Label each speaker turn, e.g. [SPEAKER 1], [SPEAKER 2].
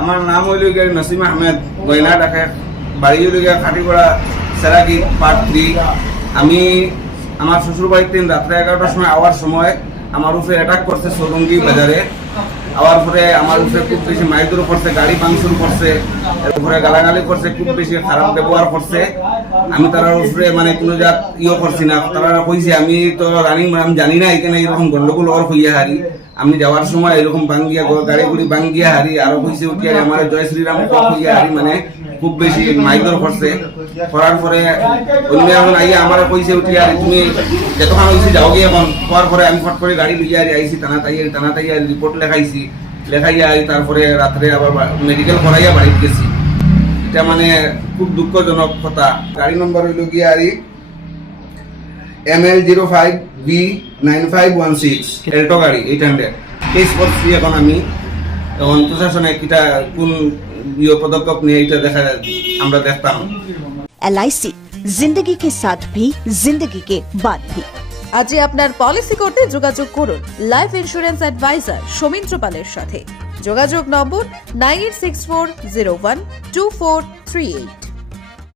[SPEAKER 1] আমার নাম হইল গিয়ে নসিম আহমেদ গয়না ডাকে, বাড়ি হইল গিয়ে খাটিগড়া সেরাকি পার্ট থ্রি। আমি আমার শ্বশুর বাড়িতে রাত্রে এগারোটার সময় আওয়ার সময় আমার উপরে অ্যাটাক করছে সৌরঙ্গি বাজারে আওয়ার পরে আমার উপরে খুব বেশি মাইদুর করছে, গাড়ি ভাঙচুর করছে এরপরে গালাগালি করছে, খুব বেশি খারাপ ব্যবহার করছে। আমি তার উপরে মানে কোনো জাত ইয়ে করছি না। তারা কইছে, আমি তো রানিং আমি জানি না, এখানে এরকম গন্ডগোল ওর হইয়া হারি। আমি যাওয়ার সময় এরকম বাঙ্গিয়া গাড়ি গুড়ি বাঙ্গিয়া হারি, আরও কইছে উঠিয়া আমার জয় শ্রীরাম হইয়া হারি মানে খুব বেশি মাইদর করছে। করার পরে অন্য এখন আইয়া আমার কইছে, উঠিয়া হারি, তুমি যতক্ষণ হয়েছে যাও গিয়ে এখন। হওয়ার পরে আমি ফট করে গাড়ি লইয়া আইছি টানা তাইয়া টানা তাইয়া রিপোর্ট লেখাইছি। লেখাইয়া তারপরে রাত্রে আবার মেডিকেল করাইয়া বাড়িতে গেছি। এটা মানে খুব দুঃখজনক কথা গাড়ি নম্বর হইল গিয়া আরি M L zero five B nine five one six Alto গাড়ি এইট হান্ড্রেড কেস করছি এখন আমি এখন প্রশাসনে কিটা কোন ইয়ে পদক্ষেপ নিয়ে এটা দেখা আমরা দেখতাম
[SPEAKER 2] एल जिंदगी के साथ भी जिंदगी के बाद भी
[SPEAKER 3] আজই আপনার পলিসি করতে যোগাযোগ করুন লাইফ ইন্স্যুরেন্স অ্যাডভাইজার সৌমিত্র পালের সাথে। যোগাযোগ number nine eight six four zero one two four three eight.